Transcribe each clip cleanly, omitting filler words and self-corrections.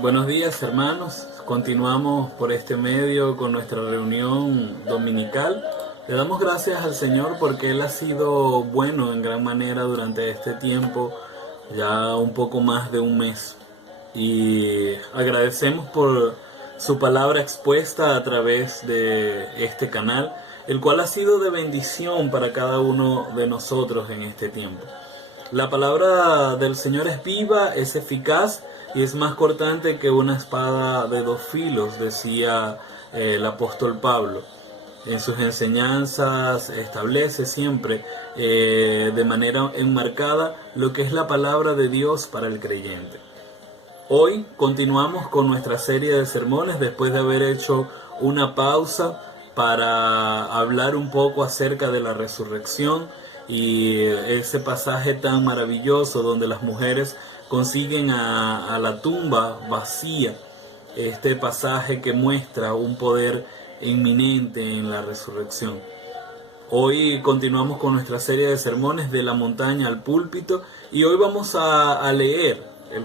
Buenos días, hermanos. Continuamos por este medio con nuestra reunión dominical. Le damos gracias al Señor porque Él ha sido bueno en gran manera durante este tiempo, ya un poco más de un mes. Y agradecemos por su palabra expuesta a través de este canal, el cual ha sido de bendición para cada uno de nosotros en este tiempo. La palabra del Señor es viva, es eficaz y es más cortante que una espada de dos filos, decía el apóstol Pablo. En sus enseñanzas establece siempre de manera enmarcada lo que es la palabra de Dios para el creyente. Hoy continuamos con nuestra serie de sermones después de haber hecho una pausa para hablar un poco acerca de la resurrección y ese pasaje tan maravilloso donde las mujeres consiguen a la tumba vacía. Este pasaje que muestra un poder inminente en la resurrección. Hoy continuamos con nuestra serie de sermones de la montaña al púlpito y hoy vamos a leer en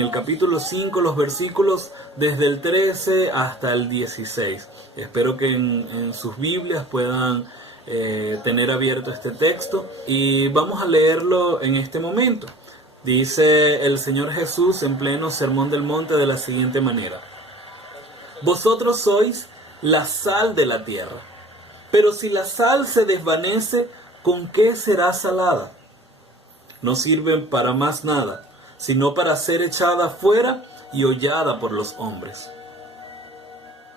el capítulo 5 los versículos desde el 13 hasta el 16. Espero que en sus Biblias puedan tener abierto este texto y vamos a leerlo en este momento. Dice el Señor Jesús en pleno Sermón del Monte de la siguiente manera: Vosotros sois la sal de la tierra, pero si la sal se desvanece, ¿con qué será salada? No sirven para más nada, sino para ser echada fuera y hollada por los hombres.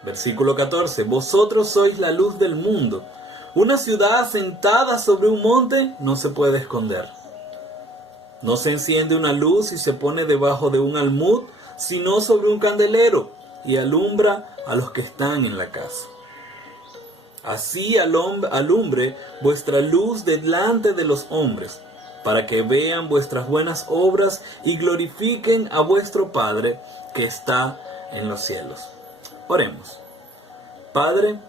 Versículo 14. Vosotros sois la luz del mundo. Una ciudad asentada sobre un monte no se puede esconder. No se enciende una luz y se pone debajo de un almud, sino sobre un candelero, y alumbra a los que están en la casa. Así alumbre vuestra luz delante de los hombres, para que vean vuestras buenas obras y glorifiquen a vuestro Padre que está en los cielos. Oremos. Padre,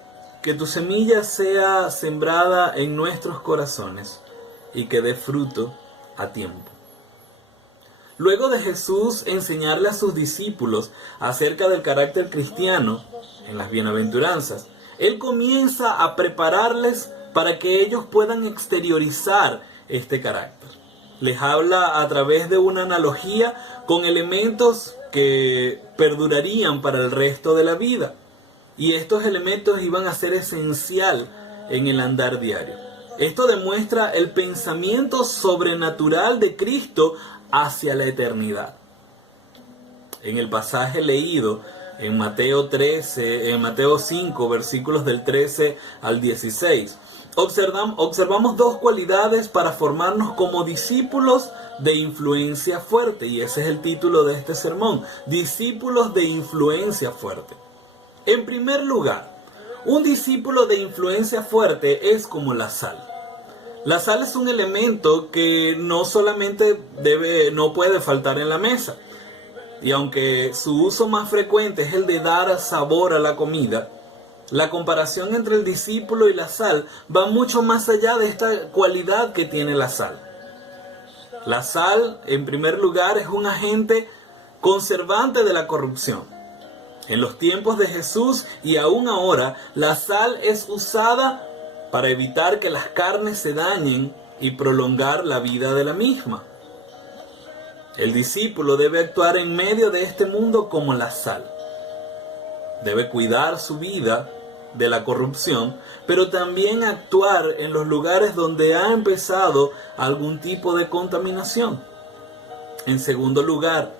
que tu semilla sea sembrada en nuestros corazones y que dé fruto a tiempo. Luego de Jesús enseñarle a sus discípulos acerca del carácter cristiano en las bienaventuranzas, Él comienza a prepararles para que ellos puedan exteriorizar este carácter. Les habla a través de una analogía con elementos que perdurarían para el resto de la vida. Y estos elementos iban a ser esencial en el andar diario. Esto demuestra el pensamiento sobrenatural de Cristo hacia la eternidad. En el pasaje leído en Mateo 5, versículos del 13 al 16, observamos dos cualidades para formarnos como discípulos de influencia fuerte, y ese es el título de este sermón: discípulos de influencia fuerte. En primer lugar, un discípulo de influencia fuerte es como la sal. La sal es un elemento que no puede faltar en la mesa. Y aunque su uso más frecuente es el de dar sabor a la comida, la comparación entre el discípulo y la sal va mucho más allá de esta cualidad que tiene la sal. La sal, en primer lugar, es un agente conservante de la corrupción. En los tiempos de Jesús y aún ahora, la sal es usada para evitar que las carnes se dañen y prolongar la vida de la misma. El discípulo debe actuar en medio de este mundo como la sal. Debe cuidar su vida de la corrupción, pero también actuar en los lugares donde ha empezado algún tipo de contaminación. En segundo lugar,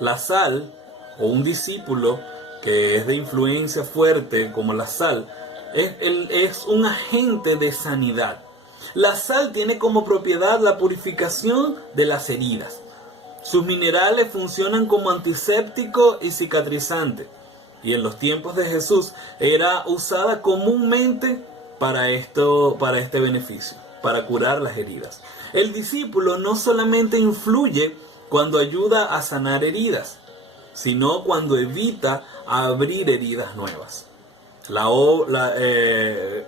la sal, o un discípulo que es de influencia fuerte como la sal, es un agente de sanidad. La sal tiene como propiedad la purificación de las heridas. Sus minerales funcionan como antiséptico y cicatrizante. Y en los tiempos de Jesús era usada comúnmente para este beneficio, para curar las heridas. El discípulo no solamente influye cuando ayuda a sanar heridas, sino cuando evita abrir heridas nuevas.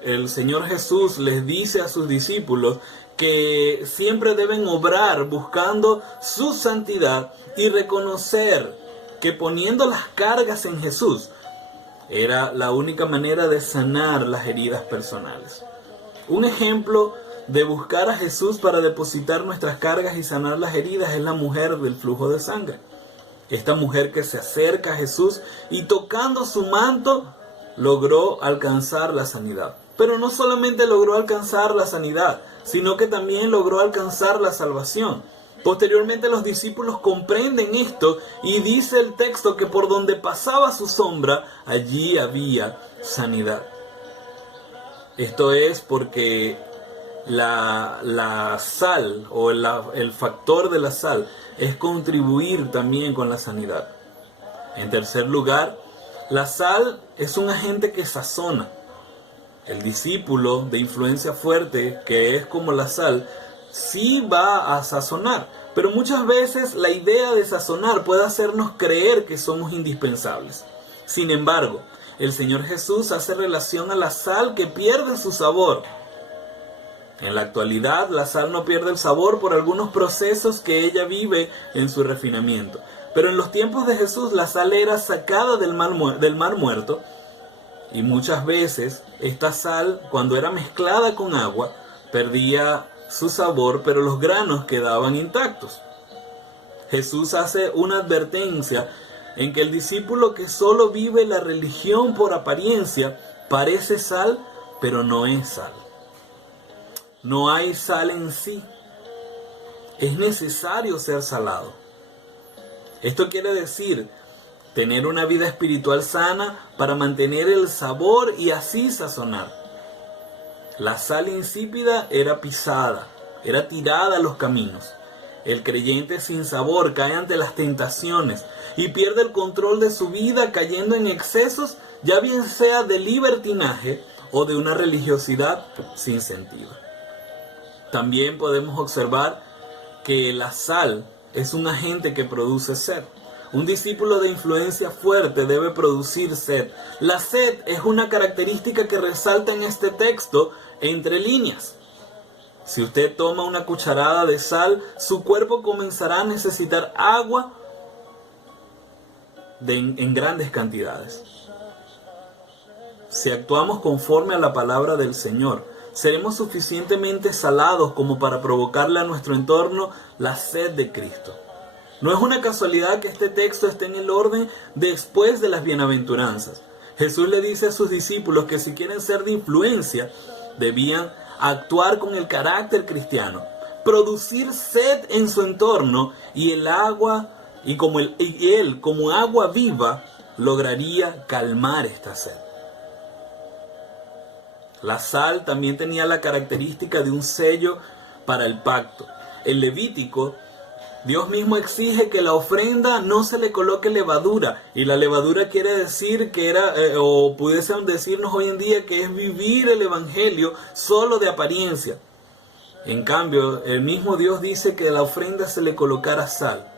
El Señor Jesús les dice a sus discípulos que siempre deben obrar buscando su santidad y reconocer que poniendo las cargas en Jesús era la única manera de sanar las heridas personales. Un ejemplo de buscar a Jesús para depositar nuestras cargas y sanar las heridas es la mujer del flujo de sangre. Esta mujer que se acerca a Jesús y tocando su manto logró alcanzar la sanidad. Pero no solamente logró alcanzar la sanidad, sino que también logró alcanzar la salvación. Posteriormente los discípulos comprenden esto y dice el texto que por donde pasaba su sombra, allí había sanidad. Esto es porque la sal o el factor de la sal es contribuir también con la sanidad. En tercer lugar, la sal es un agente que sazona. El discípulo de influencia fuerte, que es como la sal, sí va a sazonar, pero muchas veces la idea de sazonar puede hacernos creer que somos indispensables. Sin embargo, el Señor Jesús hace relación a la sal que pierde su sabor. En la actualidad, la sal no pierde el sabor por algunos procesos que ella vive en su refinamiento. Pero en los tiempos de Jesús, la sal era sacada del mar muerto. Y muchas veces esta sal, cuando era mezclada con agua, perdía su sabor, pero los granos quedaban intactos. Jesús hace una advertencia en que el discípulo que solo vive la religión por apariencia parece sal, pero no es sal. No hay sal en sí. Es necesario ser salado. Esto quiere decir tener una vida espiritual sana para mantener el sabor y así sazonar. La sal insípida era pisada, era tirada a los caminos. El creyente sin sabor cae ante las tentaciones y pierde el control de su vida cayendo en excesos, ya bien sea de libertinaje o de una religiosidad sin sentido. También podemos observar que la sal es un agente que produce sed. Un discípulo de influencia fuerte debe producir sed. La sed es una característica que resalta en este texto entre líneas. Si usted toma una cucharada de sal, su cuerpo comenzará a necesitar agua en grandes cantidades. Si actuamos conforme a la palabra del Señor, seremos suficientemente salados como para provocarle a nuestro entorno la sed de Cristo. No es una casualidad que este texto esté en el orden después de las bienaventuranzas. Jesús le dice a sus discípulos que si quieren ser de influencia, debían actuar con el carácter cristiano, producir sed en su entorno y el agua, y él como agua viva lograría calmar esta sed. La sal también tenía la característica de un sello para el pacto. En Levítico, Dios mismo exige que la ofrenda no se le coloque levadura. Y la levadura quiere decir que o pudiesen decirnos hoy en día que es vivir el evangelio solo de apariencia. En cambio, el mismo Dios dice que a la ofrenda se le colocara sal.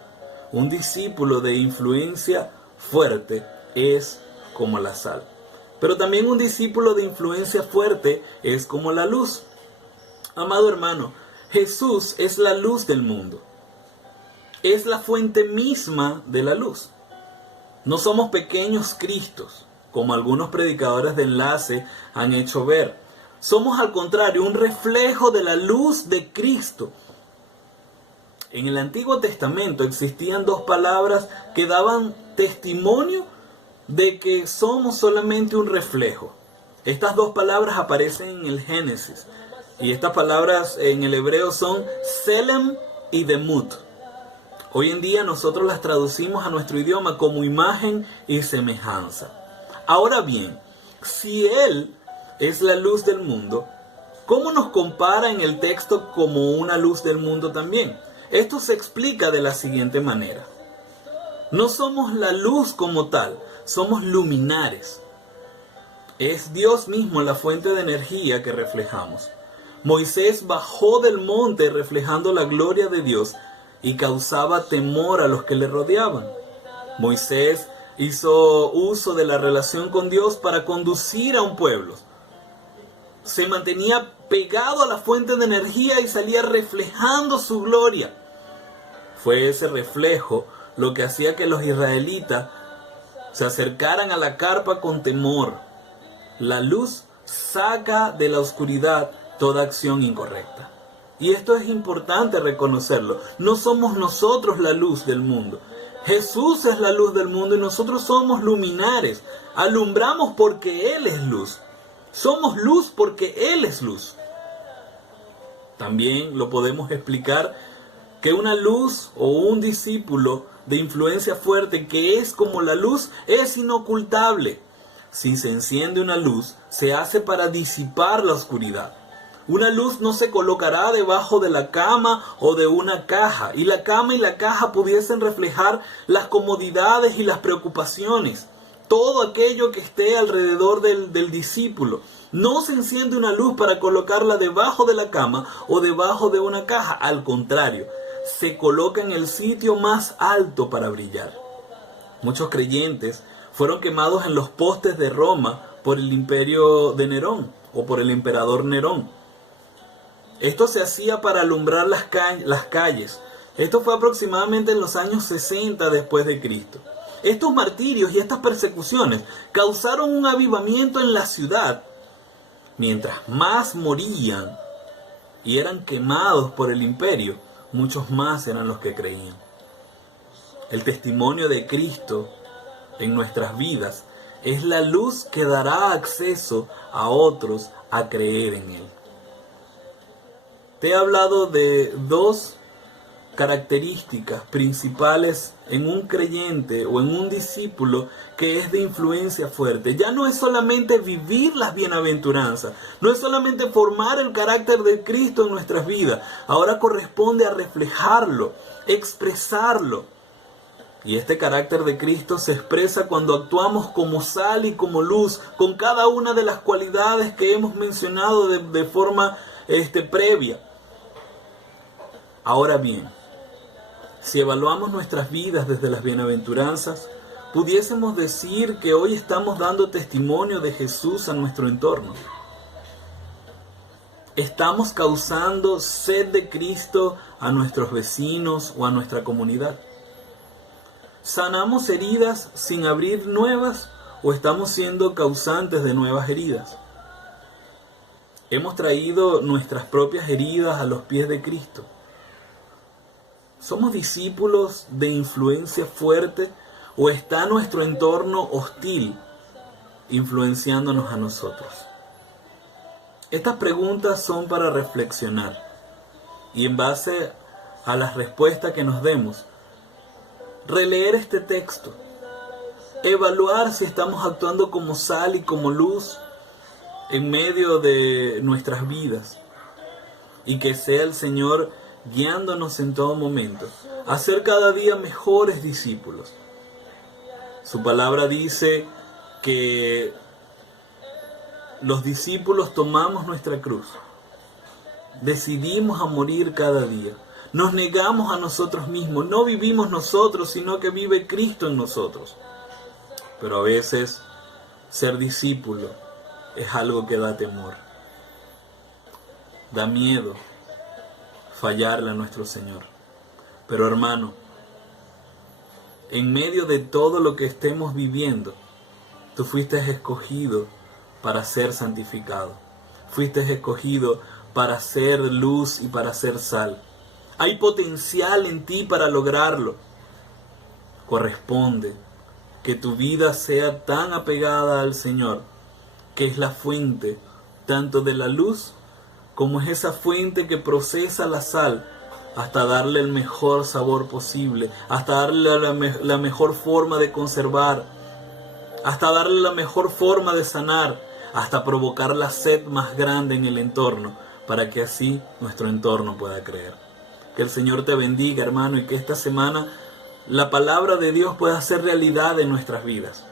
Un discípulo de influencia fuerte es como la sal. Pero también un discípulo de influencia fuerte es como la luz. Amado hermano, Jesús es la luz del mundo. Es la fuente misma de la luz. No somos pequeños Cristos, como algunos predicadores de enlace han hecho ver. Somos al contrario un reflejo de la luz de Cristo. En el Antiguo Testamento existían dos palabras que daban testimonio de que somos solamente un reflejo. Estas dos palabras aparecen en el Génesis. Y estas palabras en el hebreo son Selem y Demut. Hoy en día nosotros las traducimos a nuestro idioma como imagen y semejanza. Ahora bien, si Él es la luz del mundo, ¿cómo nos compara en el texto como una luz del mundo también? Esto se explica de la siguiente manera. No somos la luz como tal, somos luminares. Es Dios mismo la fuente de energía que reflejamos. Moisés bajó del monte reflejando la gloria de Dios y causaba temor a los que le rodeaban. Moisés hizo uso de la relación con Dios para conducir a un pueblo. se mantenía pegado a la fuente de energía y salía reflejando su gloria. Fue ese reflejo lo que hacía que los israelitas se acercaran a la carpa con temor. La luz saca de la oscuridad toda acción incorrecta. Y esto es importante reconocerlo. No somos nosotros la luz del mundo. Jesús es la luz del mundo y nosotros somos luminares. Alumbramos porque Él es luz. Somos luz porque Él es luz. También lo podemos explicar que una luz o un discípulo de influencia fuerte que es como la luz es inocultable. Si se enciende una luz, se hace para disipar la oscuridad. Una luz no se colocará debajo de la cama o de una caja, y la cama y la caja pudiesen reflejar las comodidades y las preocupaciones, todo aquello que esté alrededor del discípulo. No se enciende una luz para colocarla debajo de la cama o debajo de una caja, al contrario, se coloca en el sitio más alto para brillar. Muchos creyentes fueron quemados en los postes de Roma por el imperio de Nerón o por el emperador Nerón. Esto se hacía para alumbrar las calles. Esto fue aproximadamente en los años 60 después de Cristo. Estos martirios y estas persecuciones causaron un avivamiento en la ciudad. Mientras más morían y eran quemados por el imperio, muchos más eran los que creían. El testimonio de Cristo en nuestras vidas es la luz que dará acceso a otros a creer en Él. Te he hablado de dos características principales en un creyente o en un discípulo que es de influencia fuerte. Ya no es solamente vivir las bienaventuranzas, no es solamente formar el carácter de Cristo en nuestras vidas. Ahora corresponde a reflejarlo, expresarlo. Y este carácter de Cristo se expresa cuando actuamos como sal y como luz, con cada una de las cualidades que hemos mencionado de forma previa. Ahora bien, si evaluamos nuestras vidas desde las bienaventuranzas, pudiésemos decir que hoy estamos dando testimonio de Jesús a nuestro entorno. Estamos causando sed de Cristo a nuestros vecinos o a nuestra comunidad. ¿Sanamos heridas sin abrir nuevas o estamos siendo causantes de nuevas heridas? Hemos traído nuestras propias heridas a los pies de Cristo. ¿Somos discípulos de influencia fuerte o está nuestro entorno hostil influenciándonos a nosotros? Estas preguntas son para reflexionar y en base a las respuestas que nos demos, releer este texto, evaluar si estamos actuando como sal y como luz en medio de nuestras vidas y que sea el Señor guiándonos en todo momento a ser cada día mejores discípulos. Su palabra dice que los discípulos tomamos nuestra cruz, decidimos a morir cada día, nos negamos a nosotros mismos, no vivimos nosotros, sino que vive Cristo en nosotros. Pero a veces ser discípulo es algo que da temor, da miedo fallarle a nuestro Señor. Pero hermano, en medio de todo lo que estemos viviendo, tú fuiste escogido para ser santificado. Fuiste escogido para ser luz y para ser sal. Hay potencial en ti para lograrlo. Corresponde que tu vida sea tan apegada al Señor, que es la fuente tanto de la luz como es esa fuente que procesa la sal hasta darle el mejor sabor posible, hasta darle la mejor forma de conservar, hasta darle la mejor forma de sanar, hasta provocar la sed más grande en el entorno, para que así nuestro entorno pueda creer. Que el Señor te bendiga, hermano, y que esta semana la palabra de Dios pueda ser realidad en nuestras vidas.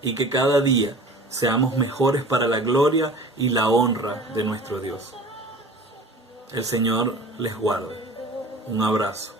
Y que cada día seamos mejores para la gloria y la honra de nuestro Dios. El Señor les guarde. Un abrazo.